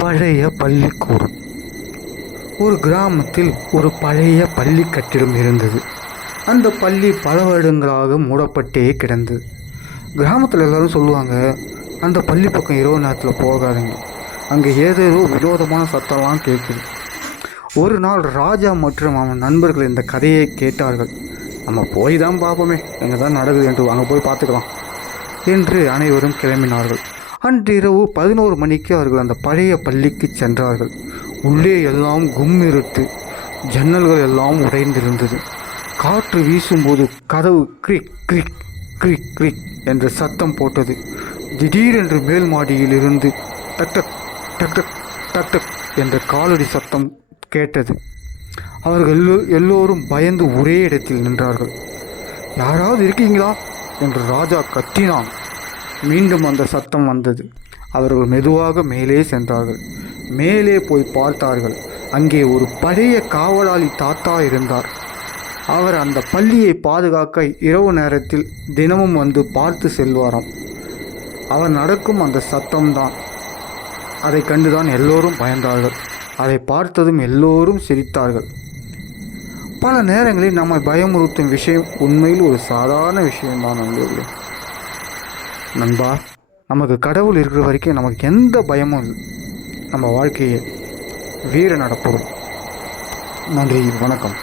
பழைய பள்ளிக்கூடம். ஒரு கிராமத்தில் ஒரு பழைய பள்ளி கட்டிடம் இருந்தது. அந்த பள்ளி பல வருடங்களாக மூடப்பட்டே கிடந்தது. கிராமத்தில் எல்லாரும் சொல்லுவாங்க, அந்த பள்ளி பக்கம் இரவு நேரத்தில் போகாதீங்க, அங்கே ஏதேதோ வினோதமான சத்தம்லாம் கேட்குது. ஒரு நாள் ராஜா மற்றும் அவன் நண்பர்கள் இந்த கதையை கேட்டார்கள். நம்ம போய் தான் பார்ப்போமே, எங்கே தான் நடக்குது என்று, அங்கே போய் பார்த்துக்கலாம் என்று அனைவரும் கிளம்பினார்கள். அன்று இரவு 11 மணிக்கு அவர்கள் அந்த பழைய பள்ளிக்கு சென்றார்கள். உள்ளே எல்லாம் கும்மிருட்டு, ஜன்னல்கள் எல்லாம் உடைந்திருந்தது. காற்று வீசும்போது கதவு கிரிக் கிரிக் கிரிக் கிரிக் என்று சத்தம் போட்டது. திடீரென்று மேல் மாடியில் இருந்து டக் டக் டக் டக் டக் டக் என்ற காலடி சத்தம் கேட்டது. அவர்கள் எல்லோரும் பயந்து ஒரே இடத்தில் நின்றார்கள். யாராவது இருக்கீங்களா என்று ராஜா கத்தினான். மீண்டும் அந்த சத்தம் வந்தது. அவர்கள் மெதுவாக மேலே சென்றார்கள். மேலே போய் பார்த்தார்கள். அங்கே ஒரு பழைய காவலாளி தாத்தா இருந்தார். அவர் அந்த பள்ளியை பாதுகாக்க இரவு நேரத்தில் தினமும் வந்து பார்த்து செல்வாராம். அவர் நடக்கும் அந்த சத்தம்தான். அதை கண்டுதான் எல்லோரும் பயந்தார்கள். அதை பார்த்ததும் எல்லோரும் சிரித்தார்கள். பல நேரங்களில் நம்மை பயமுறுத்தும் விஷயம் உண்மையில் ஒரு சாதாரண விஷயம்தான் நண்பர்களே. நண்பா, நமக்கு கடவுள் இருக்கிற வரைக்கும் நமக்கு எந்த பயமும் இல்லை. நம்ம வாழ்க்கையை வீர நடப்போம். நன்றி, வணக்கம்.